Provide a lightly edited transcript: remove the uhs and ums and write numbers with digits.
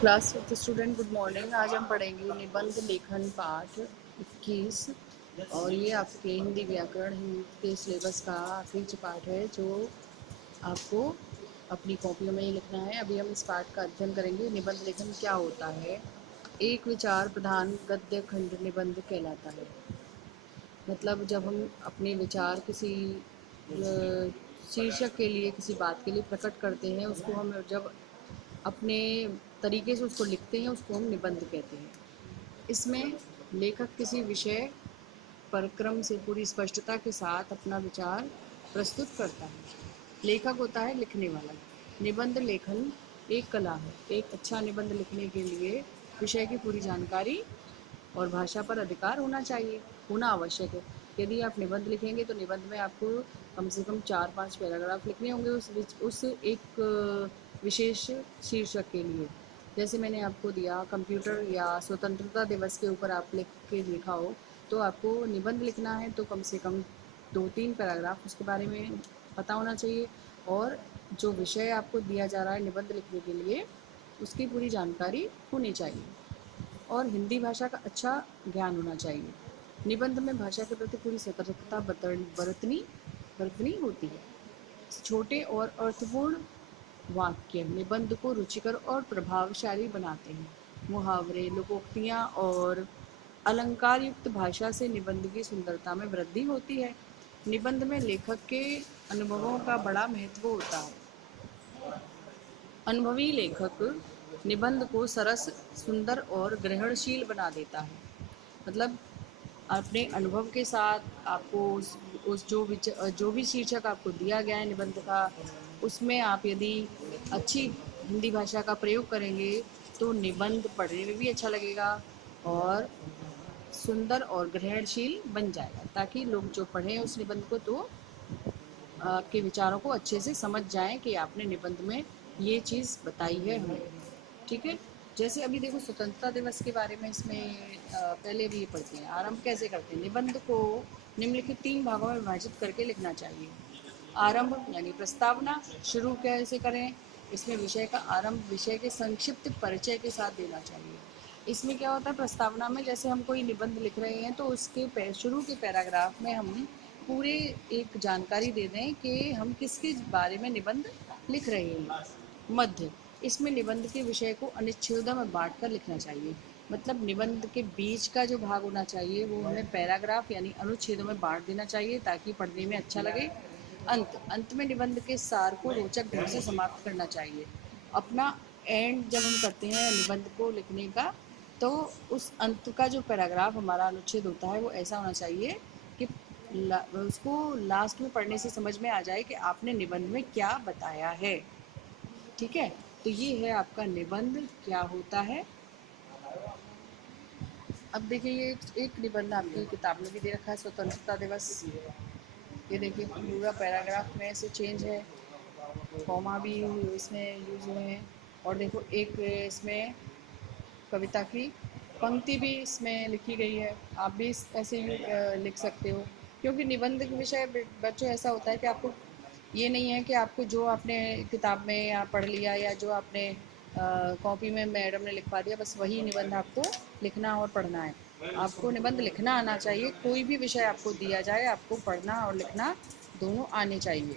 Class with student good morning. आज हम पढ़ेंगे निबंध लेखन पाठ 21 और ये आपके हिंदी व्याकरण हिंदी के सिलेबस का आखिरी पाठ है जो आपको अपनी कॉपियों में ही लिखना है। अभी हम इस पाठ का अध्ययन करेंगे। निबंध लेखन क्या होता है? एक विचार प्रधान गद्य खंड निबंध कहलाता है। मतलब जब हम अपने विचार किसी शीर्षक के लिए किसी बात के लिए प्रकट करते हैं, उसको हम जब अपने तरीके से उसको लिखते हैं उसको हम निबंध कहते हैं। इसमें लेखक किसी विषय पर क्रम से पूरी स्पष्टता के साथ अपना विचार प्रस्तुत करता है। लेखक होता है लिखने वाला। निबंध लेखन एक कला है। एक अच्छा निबंध लिखने के लिए विषय की पूरी जानकारी और भाषा पर अधिकार होना आवश्यक है। यदि आप निबंध लिखेंगे तो निबंध में आपको कम से कम 4-5 पैराग्राफ लिखने होंगे उस एक विशेष शीर्षक के लिए। जैसे मैंने आपको दिया कंप्यूटर या स्वतंत्रता दिवस के ऊपर आप लिख के लिखा हो, तो आपको निबंध लिखना है तो कम से कम 2-3 पैराग्राफ उसके बारे में पता होना चाहिए और जो विषय आपको दिया जा रहा है निबंध लिखने के लिए उसकी पूरी जानकारी होनी चाहिए और हिंदी भाषा का अच्छा ज्ञान होना चाहिए। निबंध में भाषा के प्रति पूरी सतर्कता बरतनी होती है। छोटे और अर्थपूर्ण वाक्य निबंध को रुचिकर और प्रभावशाली बनाते हैं। मुहावरे, लोकोक्तियाँ और अलंकार युक्त भाषा से निबंध की सुंदरता में वृद्धि होती है। निबंध में लेखक के अनुभवों का बड़ा महत्व होता है। अनुभवी लेखक निबंध को सरस, सुंदर और ग्रहणशील बना देता है। मतलब अपने अनुभव के साथ आपको उस जो भी शीर्षक आपको दिया गया है निबंध का, उसमें आप यदि अच्छी हिंदी भाषा का प्रयोग करेंगे तो निबंध पढ़ने में भी अच्छा लगेगा और सुंदर और ग्रहणशील बन जाएगा, ताकि लोग जो पढ़ें उस निबंध को तो आपके विचारों को अच्छे से समझ जाएं कि आपने निबंध में ये चीज़ बताई है हमें। ठीक है, जैसे अभी देखो स्वतंत्रता दिवस के बारे में इसमें पहले भी ये पढ़ते हैं। आरंभ कैसे करते हैं? निबंध को निम्नलिखित 3 भागों में विभाजित करके लिखना चाहिए। आरंभ यानी प्रस्तावना, शुरू कैसे करें? इसमें विषय का आरंभ विषय के संक्षिप्त परिचय के साथ देना चाहिए। इसमें क्या होता है प्रस्तावना में, जैसे हम कोई निबंध लिख रहे हैं तो उसके शुरू के पैराग्राफ में हम पूरे एक जानकारी दे दें कि हम किसके बारे में निबंध लिख रहे हैं। मध्य, इसमें निबंध के विषय को अनुच्छेदों में बांट कर लिखना चाहिए। मतलब निबंध के बीच का जो भाग होना चाहिए वो हमें पैराग्राफ यानी अनुच्छेदों में बांट देना चाहिए ताकि पढ़ने में अच्छा लगे। अंत में निबंध के सार को रोचक ढंग से समाप्त करना चाहिए। अपना एंड जब हम करते हैं निबंध को लिखने का, तो उस अंत का जो पैराग्राफ हमारा अनुच्छेद होता है वो ऐसा होना चाहिए कि उसको लास्ट में पढ़ने से समझ में आ जाए कि आपने निबंध में क्या बताया है। ठीक है, तो ये है आपका निबंध क्या होता है। अब देखिए ये एक निबंध आपकी किताब में भी दे रखा है, स्वतंत्रता दिवस। ये देखिए पूरा पैराग्राफ में से चेंज है, कॉमा भी इसमें यूज हुए हैं और देखो एक इसमें कविता की पंक्ति भी इसमें लिखी गई है। आप भी ऐसे लिख सकते हो, क्योंकि निबंध के विषय बच्चों ऐसा होता है कि आपको ये नहीं है कि आपको जो आपने किताब में या पढ़ लिया या जो आपने कॉपी में मैडम ने लिखवा दिया बस वही निबंध आपको लिखना और पढ़ना है। आपको निबंध लिखना आना चाहिए। कोई भी विषय आपको दिया जाए आपको पढ़ना और लिखना दोनों आने चाहिए।